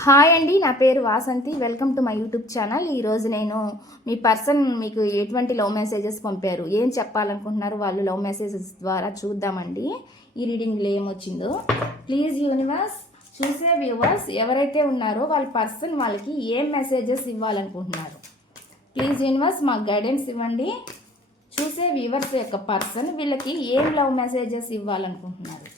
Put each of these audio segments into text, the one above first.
Hi అండి, నా పేరు Vasanthi. Welcome to my YouTube channel. ఈరోజు నేను మీ పర్సన్ మీకు ఎటువంటి లవ్ మెసేజెస్ పంపారు, ఏం చెప్పాలనుకుంటున్నారు వాళ్ళు లవ్ మెసేజెస్ ద్వారా చూద్దామండి ఈ రీడింగ్లో ఏమొచ్చిందో. ప్లీజ్ యూనివర్స్, చూసే వ్యూవర్స్ ఎవరైతే ఉన్నారో వాళ్ళ పర్సన్ వాళ్ళకి ఏం మెసేజెస్ ఇవ్వాలనుకుంటున్నారు. ప్లీజ్ యూనివర్స్ మాకు గైడెన్స్ ఇవ్వండి. చూసే వ్యూవర్స్ యొక్క పర్సన్ వీళ్ళకి ఏం లవ్ మెసేజెస్ ఇవ్వాలనుకుంటున్నారు.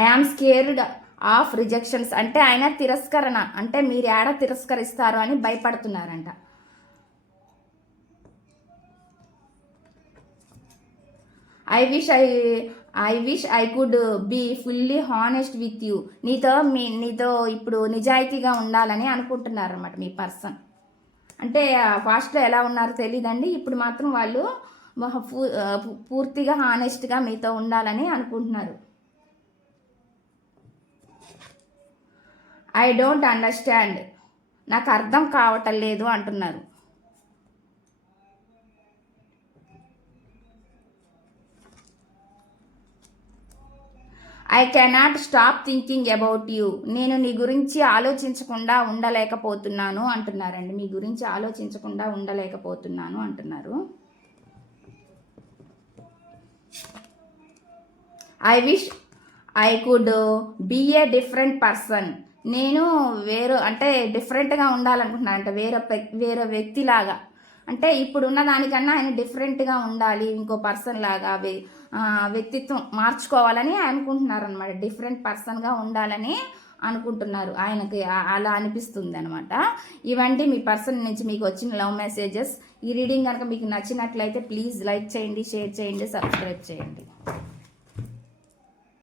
I am scared of rejections అంటే ఆయన తిరస్కరణ, అంటే మీరు ఏడ తిరస్కరిస్తారు అని భయపడుతున్నారంట. I wish I could be fully honest with you. నీతో ఇప్పుడు నిజాయితీగా ఉండాలని అనుకుంటున్నారు అన్నమాట మీ పర్సన్. అంటే ఫాస్ట్లో ఎలా ఉన్నారో తెలియదండి, ఇప్పుడు మాత్రం వాళ్ళు పూర్తిగా హానెస్ట్గా మీతో ఉండాలని అనుకుంటున్నారు. ఐ డోంట్ అండర్స్టాండ్, నాకు అర్థం కావటం లేదు అంటున్నారు. I cannot stop thinking about you, నేను నీ గురించి ఆలోచించకుండా ఉండలేకపోతున్నాను అంటున్నారండి. మీ గురించి ఆలోచించకుండా ఉండలేకపోతున్నాను అంటున్నారు. I wish I could be a different person, నేను అంటే డిఫరెంట్గా ఉండాలనుకుంటున్నాను. అంటే వేరే వ్యక్తిలాగా, అంటే ఇప్పుడున్న దానికన్నా ఆయన డిఫరెంట్గా ఉండాలి, ఇంకో పర్సన్ లాగా వ్యక్తిత్వం మార్చుకోవాలని అనుకుంటున్నారు అనమాట. డిఫరెంట్ పర్సన్గా ఉండాలని అనుకుంటున్నారు. ఆయనకి అలా అనిపిస్తుంది అనమాట. ఇవంటి మీ పర్సన్ నుంచి మీకు వచ్చిన లవ్ మెసేజెస్. ఈ రీడింగ్ కనుక మీకు నచ్చినట్లయితే ప్లీజ్ లైక్ చేయండి, షేర్ చేయండి, సబ్స్క్రైబ్ చేయండి.